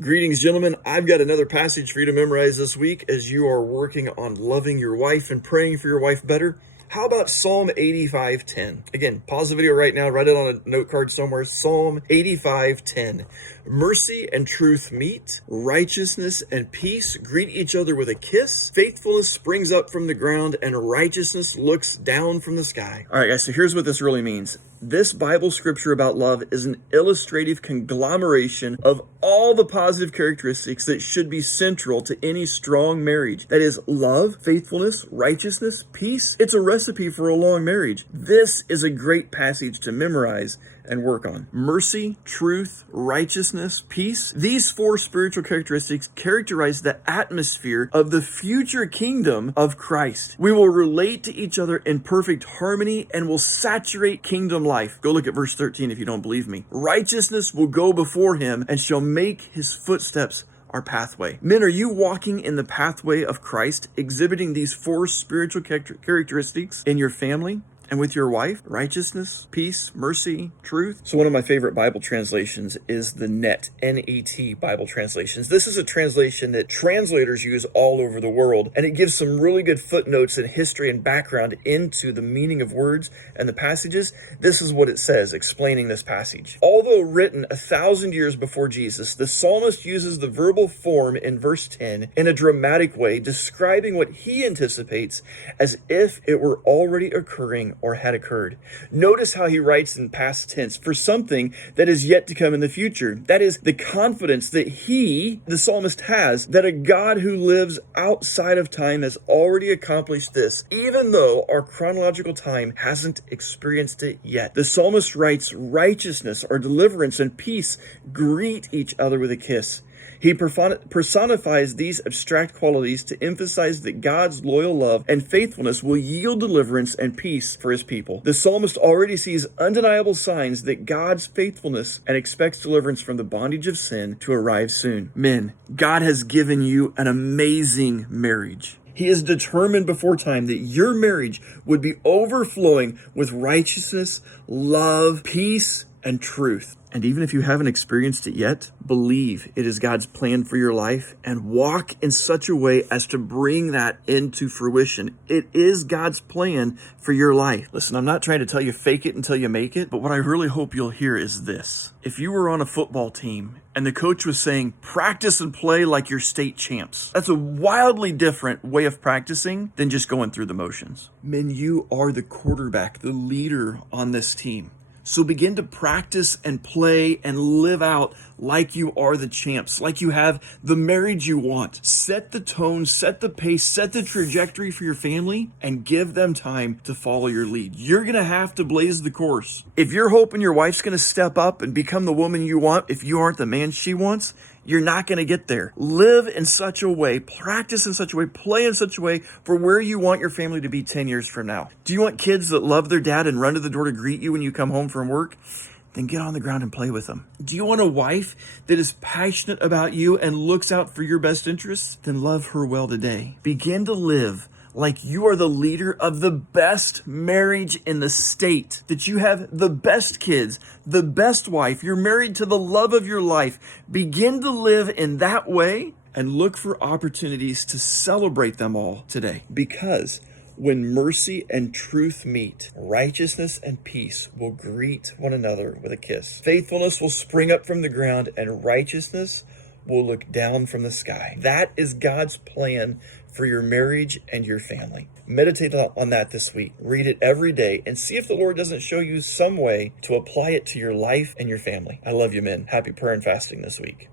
Greetings, gentlemen. I've got another passage for you to memorize this week as you are working on loving your wife and praying for your wife better. How about Psalm 85:10? Again, pause the video right now, write it on a note card somewhere. Psalm 85:10. Mercy and truth meet, righteousness and peace greet each other with a kiss. Faithfulness springs up from the ground, and righteousness looks down from the sky. All right, guys, so here's what this really means. This Bible scripture about love is an illustrative conglomeration of all the positive characteristics that should be central to any strong marriage. That is love, faithfulness, righteousness, peace. It's a recipe for a long marriage. This is a great passage to memorize and work on. Mercy, truth, righteousness, peace. These four spiritual characteristics characterize the atmosphere of the future kingdom of Christ. We will relate to each other in perfect harmony and will saturate kingdom life. Go look at verse 13 if you don't believe me. Righteousness will go before him and shall make his footsteps our pathway. Men, are you walking in the pathway of Christ, exhibiting these four spiritual characteristics in your family and with your wife? Righteousness, peace, mercy, truth. So one of my favorite Bible translations is the N-E-T Bible translations. This is a translation that translators use all over the world, and it gives some really good footnotes and history and background into the meaning of words and the passages. This is what it says, explaining this passage. Although written 1,000 years before Jesus, the psalmist uses the verbal form in verse 10 in a dramatic way, describing what he anticipates as if it were already occurring or had occurred. Notice how he writes in past tense for something that is yet to come in the future. That is the confidence that he, the psalmist, has that a God who lives outside of time has already accomplished this, even though our chronological time hasn't experienced it yet. The psalmist writes, righteousness or deliverance and peace greet each other with a kiss. He personifies these abstract qualities to emphasize that God's loyal love and faithfulness will yield deliverance and peace for his people. The psalmist already sees undeniable signs that God's faithfulness and expects deliverance from the bondage of sin to arrive soon. Men, God has given you an amazing marriage. He is determined before time that your marriage would be overflowing with righteousness, love, peace, and truth. And even if you haven't experienced it yet, believe it is God's plan for your life and walk in such a way as to bring that into fruition. It is God's plan for your life. Listen, I'm not trying to tell you fake it until you make it, but what I really hope you'll hear is this. If you were on a football team and the coach was saying, practice and play like you're state champs, that's a wildly different way of practicing than just going through the motions. Men, you are the quarterback, the leader on this team. So begin to practice and play and live out like you are the champs, like you have the marriage you want. Set the tone, set the pace, set the trajectory for your family, and give them time to follow your lead. You're going to have to blaze the course. If you're hoping your wife's going to step up and become the woman you want, if you aren't the man she wants, you're not going to get there. Live in such a way, practice in such a way, play in such a way for where you want your family to be 10 years from now. Do you want kids that love their dad and run to the door to greet you when you come home from work? Then get on the ground and play with them. Do you want a wife that is passionate about you and looks out for your best interests? Then love her well today. Begin to live like you are the leader of the best marriage in the state, that you have the best kids, the best wife, you're married to the love of your life. Begin to live in that way and look for opportunities to celebrate them all today. Because when mercy and truth meet, righteousness and peace will greet one another with a kiss. Faithfulness will spring up from the ground, and righteousness will look down from the sky. That is God's plan for your marriage and your family. Meditate on that this week. Read it every day and see if the Lord doesn't show you some way to apply it to your life and your family. I love you, men. Happy prayer and fasting this week.